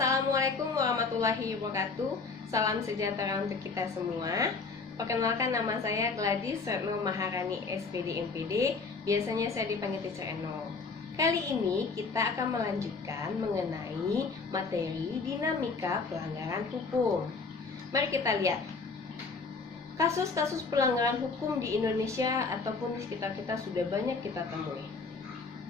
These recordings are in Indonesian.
Assalamualaikum warahmatullahi wabarakatuh. Salam sejahtera untuk kita semua. Perkenalkan, nama saya Gladys Retno Maharani, SPD MPD. Biasanya saya dipanggil Teacher Eno. Kali ini kita akan melanjutkan mengenai materi dinamika pelanggaran hukum. Mari kita lihat kasus-kasus pelanggaran hukum di Indonesia ataupun di sekitar kita sudah banyak kita temui.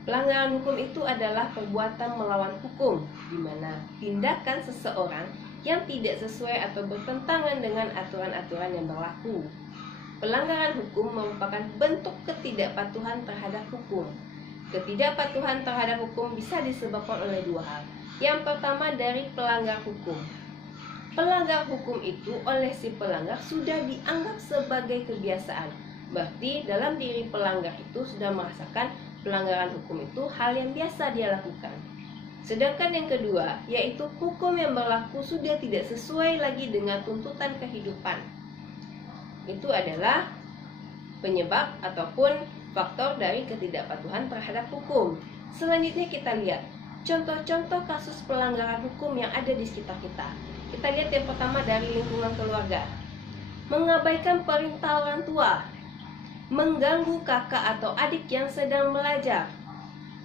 Pelanggaran hukum itu adalah perbuatan melawan hukum, di mana tindakan seseorang yang tidak sesuai atau bertentangan dengan aturan-aturan yang berlaku. Pelanggaran hukum merupakan bentuk ketidakpatuhan terhadap hukum. Ketidakpatuhan terhadap hukum bisa disebabkan oleh dua hal. Yang pertama, dari pelanggar hukum. Pelanggar hukum itu oleh si pelanggar sudah dianggap sebagai kebiasaan. Berarti dalam diri pelanggar itu sudah merasakan pelanggaran hukum itu hal yang biasa dia lakukan. Sedangkan yang kedua, yaitu hukum yang berlaku sudah tidak sesuai lagi dengan tuntutan kehidupan. Itu adalah penyebab ataupun faktor dari ketidakpatuhan terhadap hukum. Selanjutnya kita lihat contoh-contoh kasus pelanggaran hukum yang ada di sekitar kita. Kita lihat yang pertama dari lingkungan keluarga. Mengabaikan perintah orang tua, mengganggu kakak atau adik yang sedang belajar,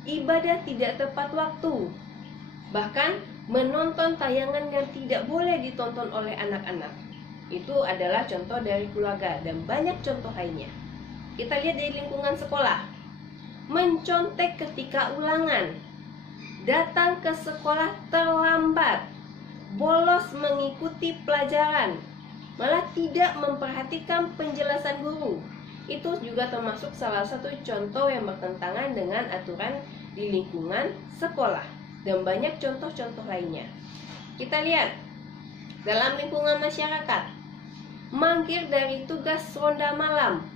ibadah tidak tepat waktu, bahkan menonton tayangan yang tidak boleh ditonton oleh anak-anak. Itu adalah contoh dari keluarga dan banyak contoh lainnya. Kita lihat dari lingkungan sekolah. Mencontek ketika ulangan, datang ke sekolah terlambat, bolos mengikuti pelajaran, malah tidak memperhatikan penjelasan guru. Itu juga termasuk salah satu contoh yang bertentangan dengan aturan di lingkungan sekolah dan banyak contoh-contoh lainnya. Kita lihat dalam lingkungan masyarakat. Mangkir dari tugas ronda malam,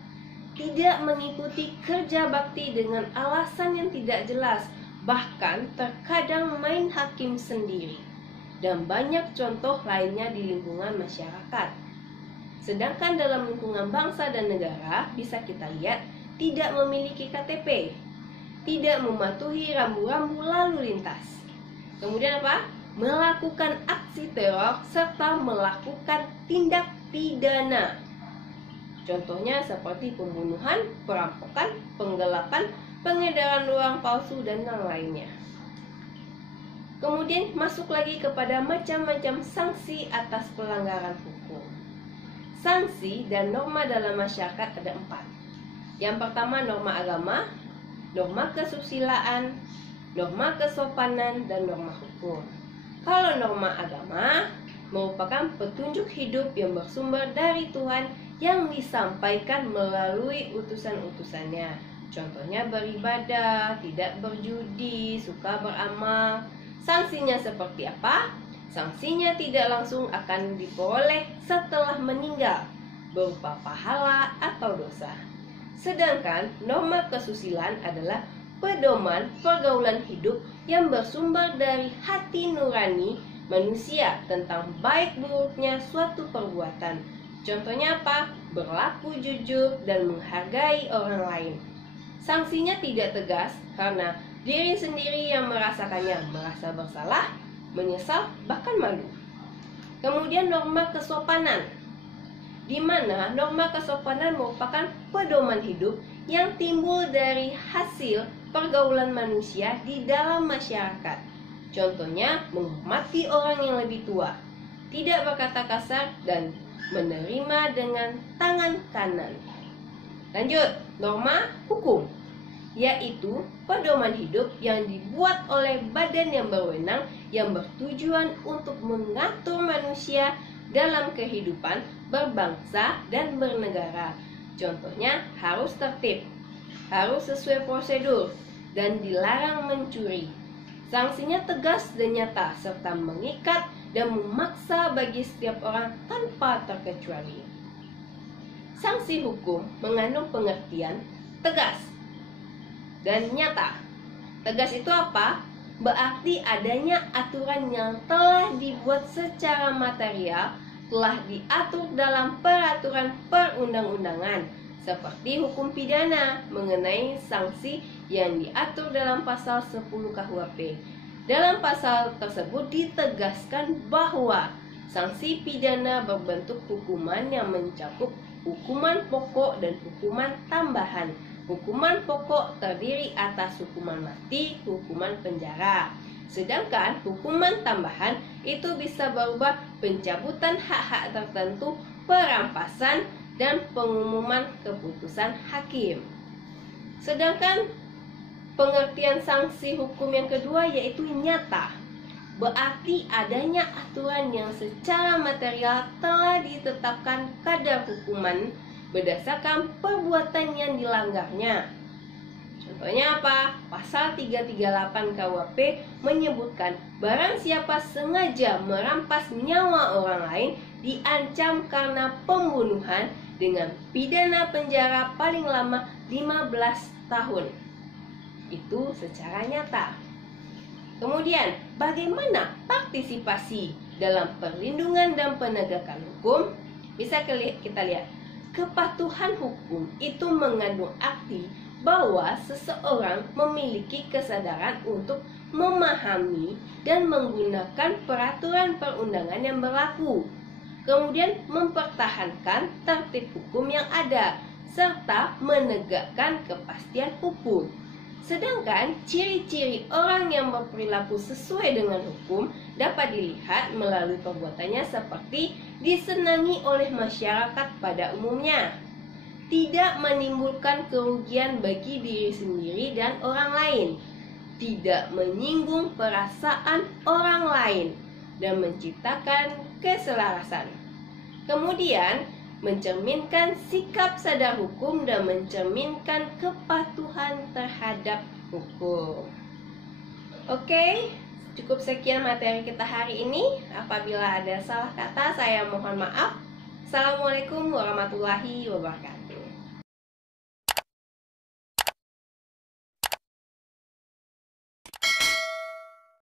tidak mengikuti kerja bakti dengan alasan yang tidak jelas, bahkan terkadang main hakim sendiri, dan banyak contoh lainnya di lingkungan masyarakat. Sedangkan dalam lingkungan bangsa dan negara bisa kita lihat tidak memiliki KTP, tidak mematuhi rambu-rambu lalu lintas. Kemudian apa? Melakukan aksi teror serta melakukan tindak pidana. Contohnya seperti pembunuhan, perampokan, penggelapan, pengedaran uang palsu dan yang lainnya. Kemudian masuk lagi kepada macam-macam sanksi atas pelanggaran hukum. Sanksi dan norma dalam masyarakat ada 4. Yang pertama, norma agama, norma kesusilaan, norma kesopanan, dan norma hukum. Kalau norma agama merupakan petunjuk hidup yang bersumber dari Tuhan yang disampaikan melalui utusan-utusannya. Contohnya beribadah, tidak berjudi, suka beramal. Sanksinya seperti apa? Sanksinya tidak langsung akan diperoleh setelah meninggal, berupa pahala atau dosa. Sedangkan norma kesusilaan adalah pedoman pergaulan hidup yang bersumber dari hati nurani manusia tentang baik buruknya suatu perbuatan. Contohnya apa? Berlaku jujur dan menghargai orang lain. Sanksinya tidak tegas karena diri sendiri yang merasakannya merasa bersalah, menyesal, bahkan malu. Kemudian norma kesopanan, di mana norma kesopanan merupakan pedoman hidup yang timbul dari hasil pergaulan manusia di dalam masyarakat. Contohnya menghormati orang yang lebih tua, tidak berkata kasar, dan menerima dengan tangan kanan. Lanjut, norma hukum, yaitu pedoman hidup yang dibuat oleh badan yang berwenang yang bertujuan untuk mengatur manusia dalam kehidupan berbangsa dan bernegara. Contohnya harus tertib, harus sesuai prosedur, dan dilarang mencuri. Sanksinya tegas dan nyata serta mengikat dan memaksa bagi setiap orang tanpa terkecuali. Sanksi hukum mengandung pengertian tegas dan nyata. Tegas itu apa? Berarti adanya aturan yang telah dibuat secara material, telah diatur dalam peraturan perundang-undangan, seperti hukum pidana mengenai sanksi yang diatur dalam pasal 10 KUHP. Dalam pasal tersebut ditegaskan bahwa sanksi pidana berbentuk hukuman yang mencakup hukuman pokok dan hukuman tambahan. Hukuman pokok terdiri atas hukuman mati, hukuman penjara. Sedangkan hukuman tambahan itu bisa berupa pencabutan hak-hak tertentu, perampasan, dan pengumuman keputusan hakim. Sedangkan pengertian sanksi hukum yang kedua yaitu nyata. Berarti adanya aturan yang secara material telah ditetapkan kadar hukuman berdasarkan perbuatan yang dilanggarnya. Contohnya apa? Pasal 338 KUHP menyebutkan barang siapa sengaja merampas nyawa orang lain diancam karena pembunuhan dengan pidana penjara paling lama 15 tahun. Itu secara nyata. Kemudian, bagaimana partisipasi dalam perlindungan dan penegakan hukum? Bisa kita lihat, kepatuhan hukum itu mengandung arti bahwa seseorang memiliki kesadaran untuk memahami dan menggunakan peraturan perundangan yang berlaku, kemudian mempertahankan tertib hukum yang ada, serta menegakkan kepastian hukum. Sedangkan ciri-ciri orang yang berperilaku sesuai dengan hukum dapat dilihat melalui perbuatannya seperti disenangi oleh masyarakat pada umumnya, tidak menimbulkan kerugian bagi diri sendiri dan orang lain, tidak menyinggung perasaan orang lain, dan menciptakan keselarasan. Kemudian, mencerminkan sikap sadar hukum dan mencerminkan kepatuhan terhadap hukum. Oke, cukup sekian materi kita hari ini. Apabila ada salah kata, saya mohon maaf. Assalamualaikum warahmatullahi wabarakatuh.